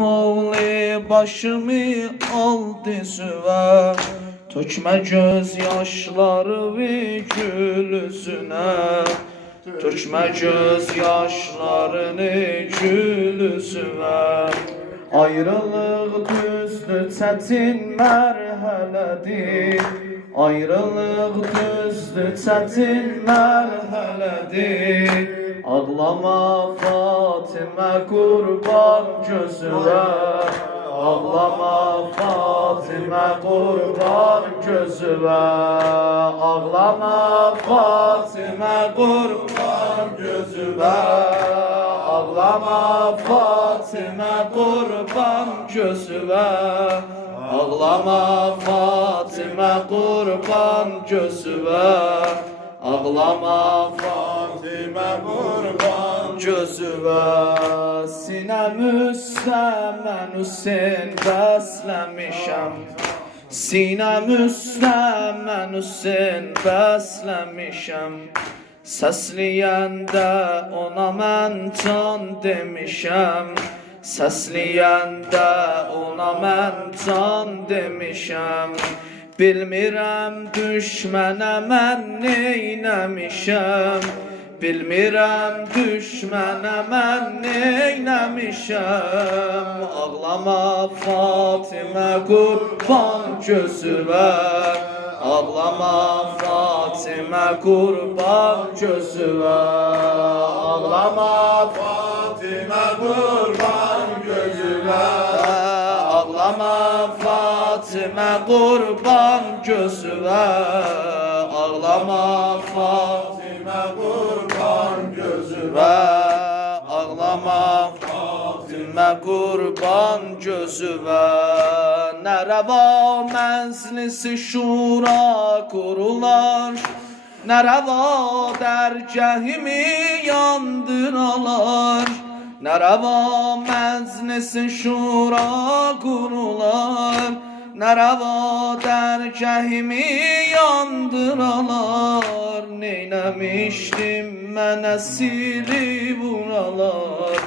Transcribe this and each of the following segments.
Oğlu başımı aldı süve, tökme göz yaşları ve gül yüzüne. Tökme göz yaşlarını gül yüzüne. Ayrılık düzdür çətin mərhələdir. Ayrılık düzdür çətin mərhələdir. Ağlama Fatimə qurban gözünə. Ağlama Fatimə qurban gözünə. Ağlama Fatimə qurban gözünə. Ağlama Fatimə qurban gözünə. Ağlama Fatimə qurban gözünə. Ağlama Fatimə qurban gözünə. Sinəm üstə mən Hüseyn bəsləmişəm. Sinəm üstə mən Hüseyn bəsləmişəm. Səsləyəndə ona mən can demişəm. Səsləyəndə ona mən can demişəm. Bilmirəm düşmənə mən neynəmişəm. Bilmirəm düşmənə mən neynəmişəm. Ağlama Fatimə qurban gözünə. Ağlama Fatimə qurban gözünə. Ağlama Fatimə qurban gözünə. Ağlama Fatimə qurban gözünə. Ağlama Fatimə qurban gözünə. Ağlama Fatimə qurban gözünə. Nə rəva məclisi şura qurular. Nə rəva dərgəhimi yandıralar. Nə rəva məclisi şura qurular. Nə rəva dərgəhimi yandıralar. Neynəmişdim mən əsiri buralar.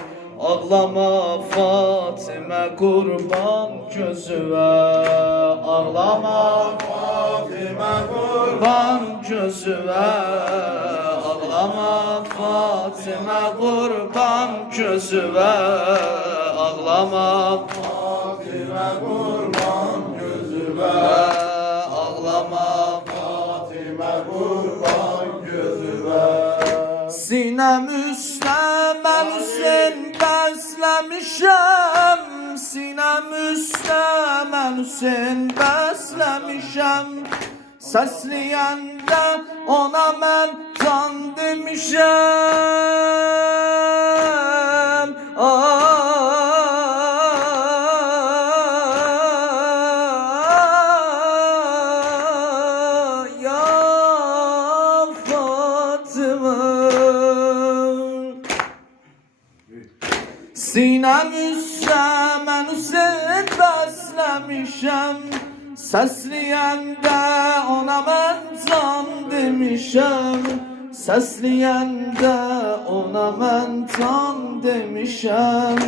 Ağlama Fatimə qurban gözünə. Ağlama Fatimə qurban gözünə. Ağlama Fatimə qurban gözünə. Ağlama Fatimə qurban gözünə. Ağlama Fatimə qurban gözünə. Sinəm üstə mən Hüseyn bəsləmişəm. Sinəm üstə mən Hüseyn bəsləmişəm. Səsləyəndə ona mən can demişəm. Ya Fatimə. Sinəm üstə mən Hüseyn bəsləmişəm. Səsləyəndə ona mən can demişəm. Səsləyəndə ona mən can demişəm.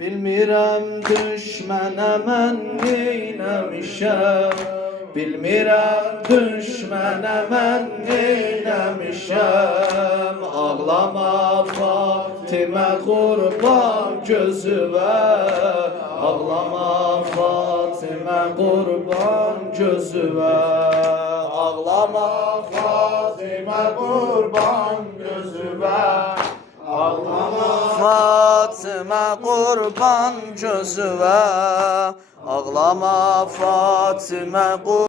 Bilmirəm düşmənə mən neynəmişəm. Bilmirəm düşmənə mən neynəmişəm. Ağlama Fatimə qurban gözünə. Ağlama Fatimə qurban gözünə. Ağlama Fatimə qurban gözünə. Ağlama Fatimə qurban gözünə. Ağlama Fatimə qurban